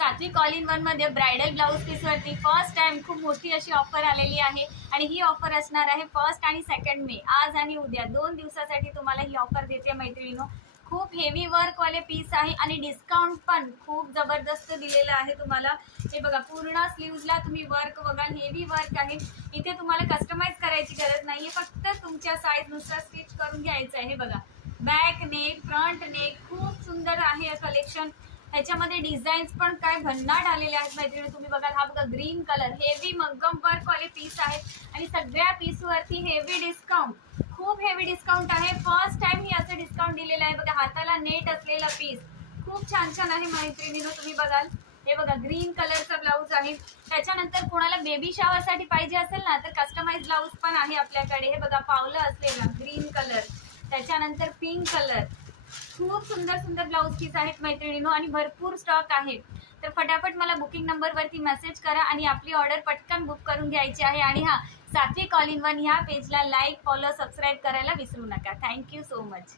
सात्विक all in one मध्ये bridal blouse पीसवरती first time खूप मोठी अशी ऑफर आलेली आहे आणि ही ऑफर असणार आहे 1 आणि 2 मे, आज आणि उद्या 2 दिवसासाठी तुम्हाला ही ऑफर देते मैत्रिणींनो। खूप हेवी वर्कवाले पीस आहे आणि डिस्काउंट पण खूप जबरदस्त दिलेलं आहे तुम्हाला। हे बघा, पूर्ण स्लीव्जला तुम्ही वर्क बघाल, हेवी वर्क आहे। इथे तुम्हाला कस्टमाइज करायची गरज नाही आहे, फक्त तुमच्या साईजनुसार स्टिच करून घ्यायचं आहे। हे बघा, बॅक नेक, फ्रंट नेक, खूप सुंदर आहे कलेक्शन। ह्याच्यामध्ये डिझाईन्स पण काय भन्नाट आलेले आहेत मैत्रिणी, तुम्ही बघा। हा बघा, ग्रीन कलर, हेवी मग्गम वर्क वाले पीस आहेत आणि सगळ्या पीसवरती हेवी डिस्काउंट, खूप हेवी डिस्काउंट आहे। फर्स्ट टाइम ही असं डिस्काउंट दिलेलं आहे बघा। हाताला नेट असलेला पीस खूप छान छान आहे मैत्रिणींनो, तुम्ही बघाल। हे बघा, ग्रीन कलरचा ब्लाऊज आहे। त्याच्यानंतर कोणाला बेबी शॉवरसाठी पाहिजे असेल ना, तर कस्टमाइज ब्लाऊज पण आहे आपल्याकडे। हे बघा, पावलं असलेला ग्रीन कलर, त्याच्यानंतर पिंक कलर, खूप सुंदर सुंदर ब्लाऊज पीस आहेत मैत्रिणींनो आणि भरपूर स्टॉक आहे। तर फटाफट मला बुकिंग नंबरवरती मेसेज करा आणि आपली ऑर्डर पटकन बुक करून घ्यायची आहे। आणि हा, सात्विक ऑल इन वन ह्या पेजला लाईक, फॉलो, सबस्क्राईब करायला विसरू नका। Thank you so much.